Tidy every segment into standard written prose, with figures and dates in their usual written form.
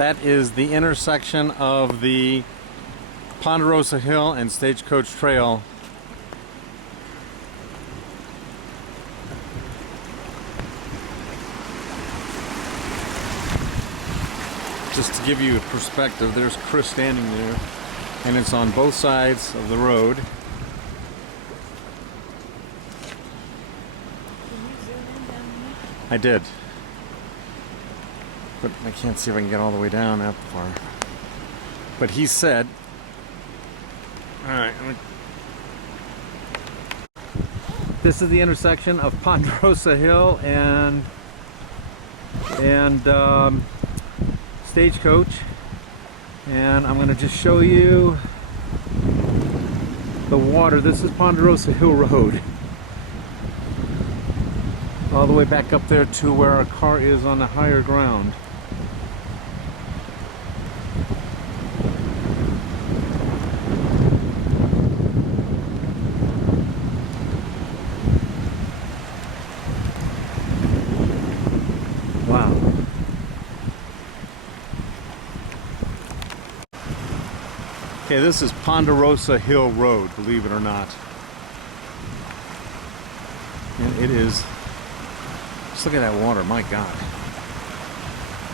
That is the intersection of the Ponderosa Hill and Stagecoach Trail. Just to give you a perspective, there's Chris standing there, and it's on both sides of the road. Can you zoom in down here? I did. But I can't see if I can get all the way down that far. But he said, alright, this is the intersection of Ponderosa Hill and Stagecoach, and I'm going to just show you the water. This is Ponderosa Hill Road, all the way back up there to where our car is on the higher ground. Wow. Okay, this is Ponderosa Hill Road, believe it or not. And it is, just look at that water, my God.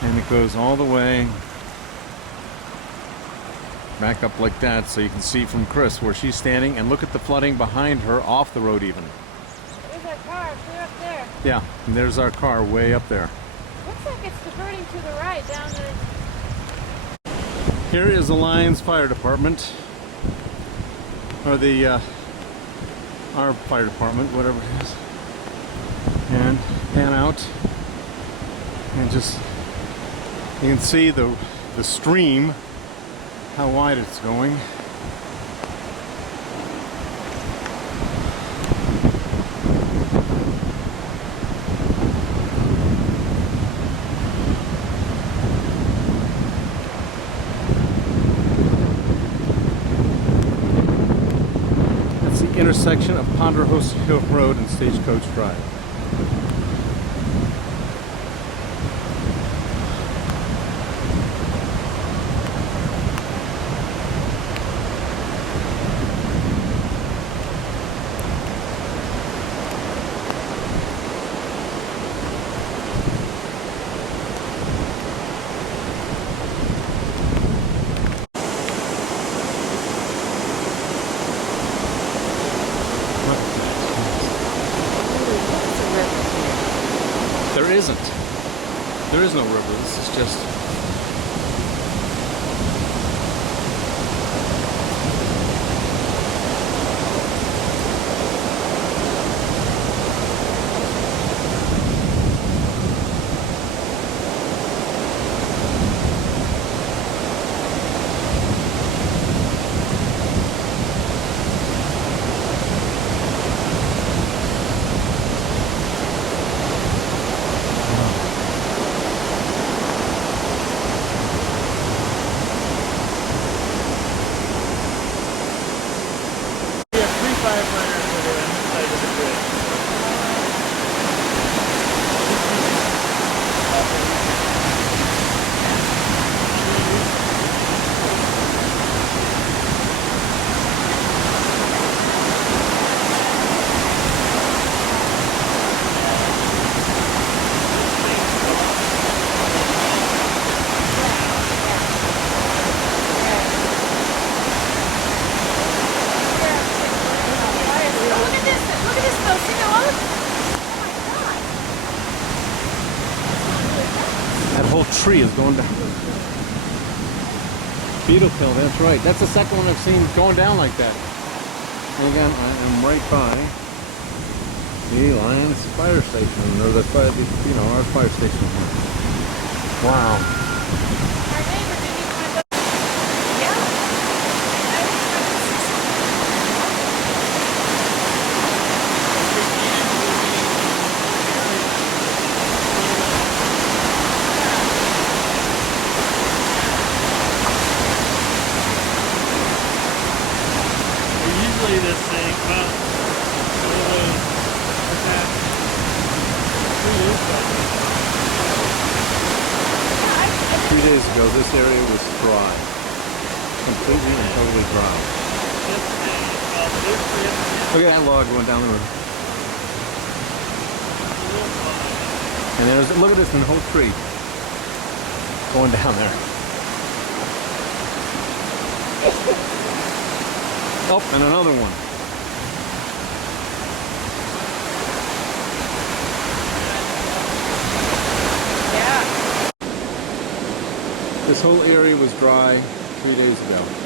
And it goes all the way back up like that, so you can see from Chris where she's standing, and look at the flooding behind her off the road even. There's our car, clear up there. Yeah, and there's our car way up there. Looks like it's diverting to the right down the... Here is the Lyons Fire Department, or the our fire department, whatever it is, and pan out, and just you can see the stream, how wide it's going. Intersection of Ponderosa Hill Road and Stagecoach Drive. There isn't. There is no river. This is just... tree is going down. Beetle kill, that's right. That's the second one I've seen going down like that. And again, I am right by the Lyons fire station, or the fire, you know, our fire station here. Wow. Our neighbor didn't even want to go. Yeah. Usually this thing, well, days ago, this area was dry. Completely and totally dry. Look at that log going down the road. And there's, look at this one, whole tree going down there. Oh, and another one. Yeah. This whole area was dry 3 days ago.